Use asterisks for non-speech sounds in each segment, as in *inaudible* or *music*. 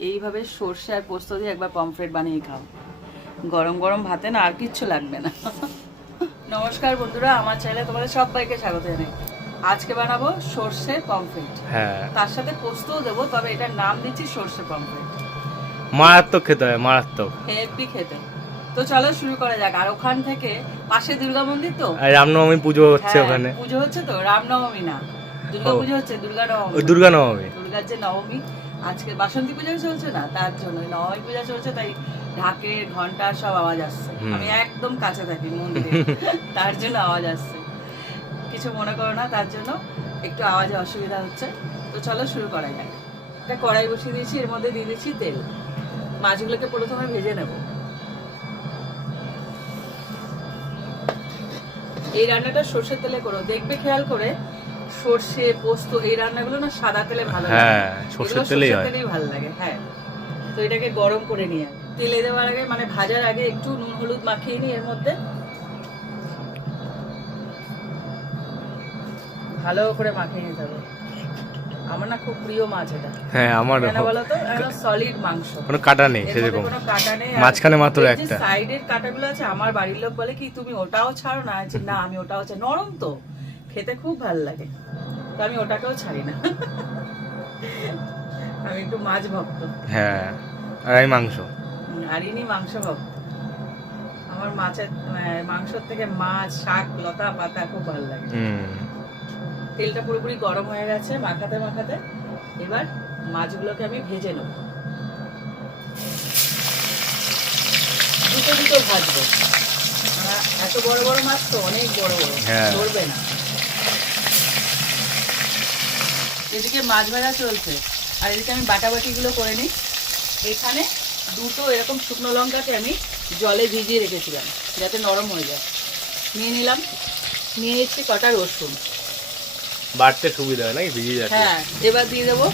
এইভাবে সর্ষে আর পোস্ত দিয়ে একবার পমফ্রেট বানিয়ে খাও। গরম গরম ভাতে না আর কিচ্ছু লাগবে না। নমস্কার বন্ধুরা আমার চ্যানেলে তোমাদের সবাইকে স্বাগত জানাই। আজকে বানাবো সর্ষে পমফ্রেট। হ্যাঁ। তার সাথে পোস্তও দেবো তবে এটার নাম দিচ্ছি সর্ষে পমফ্রেট। মারাত্মক খেতে হয় মারাত্মক। হেভি খেতে। তো চলো শুরু করা যাক। আর ওখান থেকে পাশে দুর্গা মন্দির তো? রামনবমী পুজো হচ্ছে হ্যাঁ, ওখানে। পুজো হচ্ছে তো? রামনবমী না। দুর্গা। পুজো হচ্ছে দুর্গা নবমী। দুর্গা নবমী। দুর্গার যে নবমী আজকে বাসন্তী পূজা চলছে না তার জন্য নবমী পূজা চলছে তাই ঢাকের ঘণ্টার সব আওয়াজ আসছে। আমি একদম কাছে থাকি মন্দিরে *laughs* তার জন্য আওয়াজ আসছে। কিছু মনে করো না তার জন্য একটু আওয়াজে অসুবিধা হচ্ছে। তো চলো শুরু করা যাক। একটা কড়াই বসিয়ে দিয়েছি এর মধ্যে দিয়ে দিচ্ছি তেল। মাছগুলোকে প্রথমে ভেজে নেব। এই রান্নাটা সর্ষের তেলে করো। দেখবে খেয়াল করে সর্ষে পোস্ত এই রান্নাগুলো না সাদা তেলে ভালো লাগে। হ্যাঁ সর্ষের তেলেই হয়। তেলেই ভালো লাগে হ্যাঁ। তো এটাকে গরম করে নিয়ে তেলে দেওয়ার আগে মানে ভাজার আগে একটু নুন হলুদ মাখিয়ে নিই এর মধ্যে ভালো করে মাখিয়ে নিতে হবে। আমার না খুব প্রিয় মাছ এটা। হ্যাঁ আমার কেন বলো তো? সলিড মাংস। কোনো কাটা নেই সেরকম। কোনো কাটা নেই। মাঝখানে মাত্র একটা। সাইডের কাটাগুলো আছে আমার বাড়ির লোক বলে কি তুমি ওটাও ছাড়ো না? যে না আমি ওটাও ছাড়ি নরম তো। খেতে খুব ভালো লাগে। তো আমি ওটাকেও ছাড়ি না। আমি একটু মাছ ভক্ত। হ্যাঁ আর এই মাংস। আর ইনি মাংস ভক্ত। আমার মাছের আহ, মাংসর থেকে মাছ শাক লতা পাতা খুব ভালো লাগে। তেলটা পুরোপুরি গরম হয়ে গেছে মাখাতে মাখাতে। এবার মাছগুলোকে আমি ভেজে নেব। দুটো দুটো ভাজবো। এত বড় বড় মাছ তো অনেক বড় বড়। হ্যাঁ। ধরবে না। এদিকে মাছ ভাজা চলছে। আর এদিকে আমি বাটাবাটিগুলো করে নিই। এখানে দুটো এরকম শুকনো লঙ্কাকে আমি জলে ভিজিয়ে রেখেছিলাম যাতে নরম হয়ে যায়। নিয়ে নিলাম। নিয়ে নিচ্ছি কটা রসুন। বাড়তে সুবিধা হয় নাকি? ভিজে যাচ্ছে হ্যাঁ এবার দিয়ে দেবো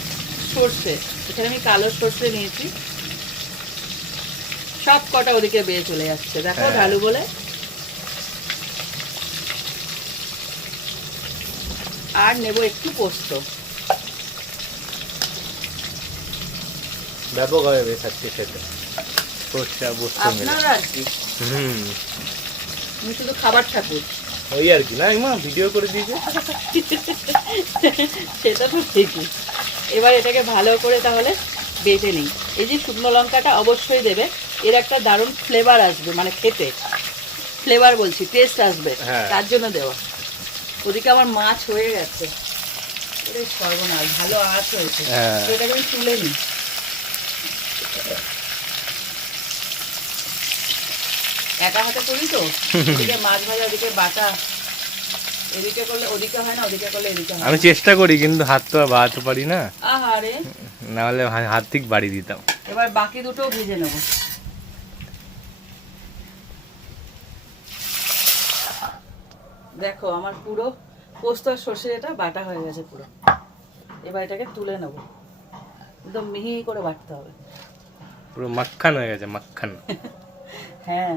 সর্ষে। এখানে আমি কালো সর্ষে নিয়েছি। সব কটা ওদিকে বেয়ে চলে যাচ্ছে। দেখো হ্যাঁ। ঢালু বলে। আর নেব একটু পোস্ত। ব্যাপক হবে আজকে খেতে সর্ষে হুম। আমি শুধু খাবার ঠাকুর। ওই আর কি। না মা ভিডিও করে দিয়েছে। *laughs* সেটা তো ঠিকই। এবার এটাকে ভালো করে তাহলে বেটে নিই। এই যে শুকনো লঙ্কাটা অবশ্যই দেবে। এর একটা দারুণ ফ্লেভার আসবে মানে খেতে। ফ্লেভার বলছি টেস্ট আসবে। হ্যাঁ। তার জন্য দেওয়া। ওদিকে আমার মাছ হয়ে গেছে। ওরে সর্বনাশ ভালো আঁচ হয়েছে। হ্যাঁ। এটাকে আমি তুলে নিই। একা হাতে করি তো? মাছ ভাজা ওদিকে বাটা। এদিকে করলে ওদিকে হয় না ওদিকে করলে এদিকে হয় আমি চেষ্টা করি কিন্তু হাত তো বাড়াতে পারি না। আহারে। নাহলে হা- হাত ঠিক বাড়িয়ে দিতাম। এবার বাকি দুটো ভেজে নেব। দেখো আমার পুরো পোস্ত আর সর্ষে এটা বাটা হয়ে গেছে পুরো। এবার এটাকে তুলে নেব। একদম মিহি করে বাটতে হবে। পুরো মাক্খান হয়ে গেছে মাক্খান *laughs* হ্যাঁ।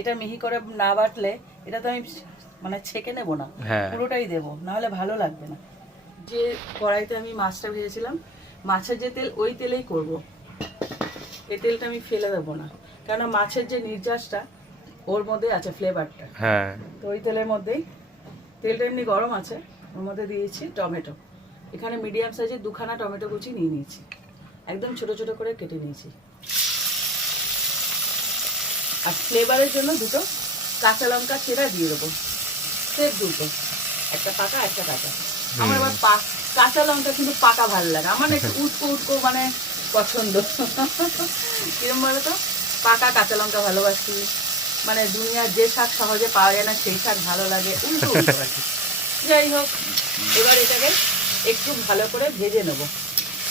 এটা মিহি করে না বাটলে এটা তো আমি মানে ছেঁকে নেব না হ্যাঁ। পুরোটাই দেবো নাহলে ভালো লাগবে না। যে কড়াইতে আমি মাছটা ভেজেছিলাম মাছের যে তেল ওই তেলেই করব। এই তেলটা আমি ফেলে দেবো না কেননা মাছের যে নির্যাসটা ওর মধ্যে আছে ফ্লেভারটা হ্যাঁ। তো ওই তেলের মধ্যেই তেলটা এমনি গরম আছে ওর মধ্যে দিয়েছি টমেটো। এখানে মিডিয়াম সাইজের দুখানা টমেটো কুচি নিয়ে নিয়েছি। একদম ছোট ছোট করে কেটে নিয়েছি। আর ফ্লেভারের জন্য দুটো কাঁচা লঙ্কা চেরা দিয়ে দেবো। সে দুটো। একটা পাকা একটা কাঁচা। আমার আবার কাঁচা লঙ্কা কিন্তু পাকা ভালো লাগে। আমার একটু *laughs* উটকো উটকো মানে পছন্দ। *laughs* কিরম বলো তো? পাকা কাঁচা লঙ্কা ভালোবাসি। মানে দুনিয়ার যে শাক সহজে পাওয়া যায় না সেই শাক ভালো লাগে। উল্টো উল্টো। *laughs* যাই হোক এবার এটাকে একটু ভালো করে ভেজে নেব।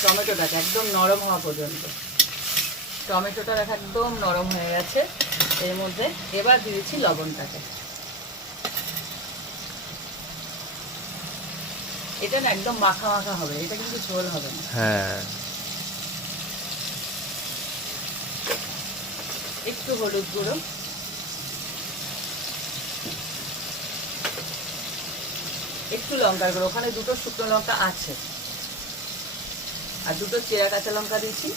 টমেটোটাকে একদম নরম হওয়া পর্যন্ত। টমেটোটা দেখো একদম নরম হয়ে গেছে। এর মধ্যে এবার দিয়েছি লবণটাকে। এটা না একদম মাখা মাখা হবে এটা কিন্তু ঝোল হবে না। হ্যাঁ। একটু হলুদ গুঁড়ো। একটু লঙ্কার গুঁড়ো ওখানে দুটো শুকনো লঙ্কা আছে। আর দুটো চেরা কাঁচা লঙ্কা দিয়েছি।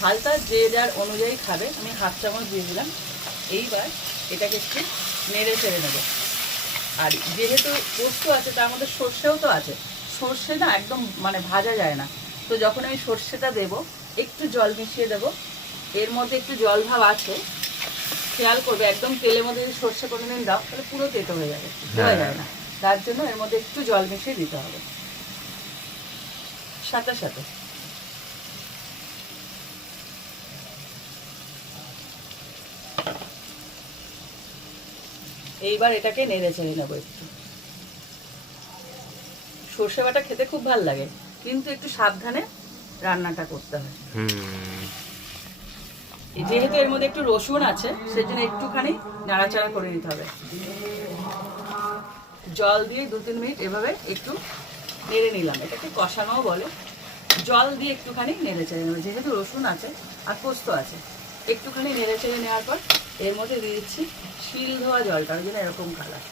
ঝালটা যে যার অনুযায়ী খাবে আমি হাফ চামচ দিয়ে দিলাম। এইবার এটাকে একটু নেড়ে চেড়ে নেব। আর যেহেতু পোস্ত আছে তার মধ্যে সর্ষেও তো আছে। সর্ষে না একদম মানে ভাজা যায় না। তো যখন আমি সর্ষেটা দেব একটু জল মিশিয়ে দেব। এর মধ্যে একটু জল ভাব আছে। খেয়াল করবে একদম তেলের মধ্যে যদি সর্ষে করে দিন দাও তাহলে পুরো তেতো হয়ে যাবে। দেওয়া হ্যাঁ। যায় না। তার জন্য এর মধ্যে একটু জল মিশিয়ে দিতে হবে। সাথে সাথে। এইবার এটাকে নেড়ে চেড়ে নেব একটু। সর্ষে বাটা খেতে খুব ভালো লাগে কিন্তু একটু সাবধানে রান্নাটা করতে হয়। যেহেতু এর মধ্যে একটু রসুন আছে সেজন্য একটুখানি নাড়াচাড়া করে নিতে হবে। জল দিয়ে দু তিন মিনিট এভাবে একটু নেড়ে নিলাম। এটাকে কষানোও বলে। জল দিয়ে একটুখানি নেড়ে চেড়ে নেবে। যেহেতু রসুন আছে আর পোস্ত আছে, একটুখানি নেড়ে চেড়ে নেওয়ার পর এর মধ্যে দিয়ে দিচ্ছি শিল ধোয়া জলটা ওই জন্য এরকম কালার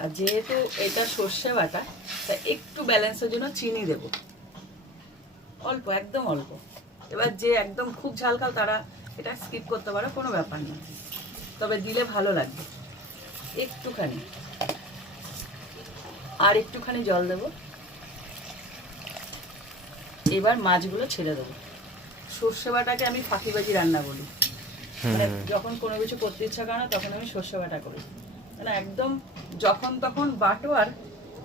আর যেহেতু এটা সর্ষে বাটা তা একটু ব্যালেন্সের জন্য চিনি দেবো। অল্প, একদম অল্প। এবার যে একদম খুব ঝাল খাও তারা এটা স্কিপ করতে পারো, কোনো ব্যাপার না। তবে দিলে ভালো লাগবে। একটুখানি। আর একটুখানি জল দেব। এবার মাছগুলো ছেড়ে দেবো। সর্ষে বাটাকে আমি ফাঁকি ফাঁকিবাজি রান্না বলি। মানে যখন কোনো কিছু করতে ইচ্ছা করে না তখন আমি সর্ষে বাটা করি। মানে একদম যখন তখন বাটো আর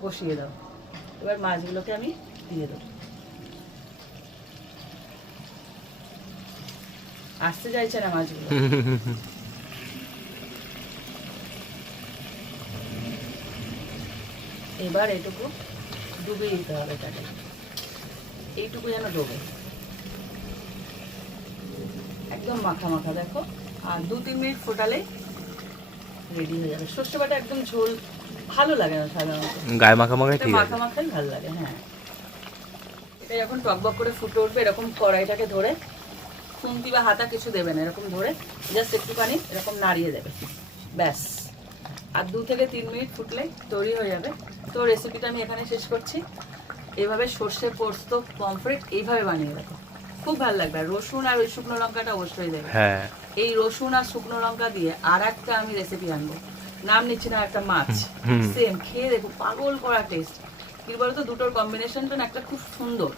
বসিয়ে দাও। এবার মাছগুলোকে আমি দিয়ে দেবো। আসতে চাইছে না মাছগুলো। *laughs* এবার এটুকু ডুবে দিতে হবে এটাকে। এইটুকু যেন ডোবে। একদম মাখা মাখা দেখো। আর দু তিন মিনিট ফোটালে রেডি হয়ে যাবে। সর্ষে বাটা একদম ঝোল ভালো লাগে না সাধারণত। গায়ে মাখা ঠিক মাখা মাখাই ভালো লাগে হ্যাঁ। এটা যখন টক টকবক করে ফুটে উঠবে এরকম কড়াইটাকে ধরে খুন্তি বা হাতা কিছু দেবে না এরকম ধরে জাস্ট একটুখানি এরকম নাড়িয়ে দেবে। ব্যাস। আর দু থেকে তিন মিনিট ফুটলে তৈরি হয়ে যাবে। তো রেসিপিটা আমি এখানে শেষ করছি। এইভাবে সর্ষে পোস্ত পমফ্রেট এইভাবে বানিয়ে রাখো খুব ভালো লাগবে। আর রসুন আর ওই শুকনো লঙ্কাটা অবশ্যই দেবে হ্যাঁ। এই রসুন আর শুকনো লঙ্কা দিয়ে আর একটা আমি রেসিপি আনব। নাম নিচ্ছি না একটা মাছ। সেম খেয়ে দেখো পাগল করা টেস্ট কি বলতো দুটোর কম্বিনেশনটা একটা খুব সুন্দর।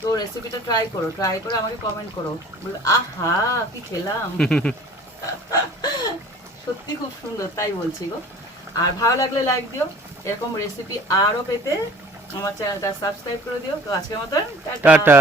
তো রেসিপিটা ট্রাই করো ট্রাই করে আমাকে কমেন্ট করো। বলো আহা কি খেলাম? *laughs* সত্যি খুব সুন্দর, তাই বলছি গো। আর ভালো লাগলে লাইক দিও, এরকম রেসিপি আরও পেতে আমার চ্যানেলটা সাবস্ক্রাইব করে দিও। তো আজকের মতন টাটা।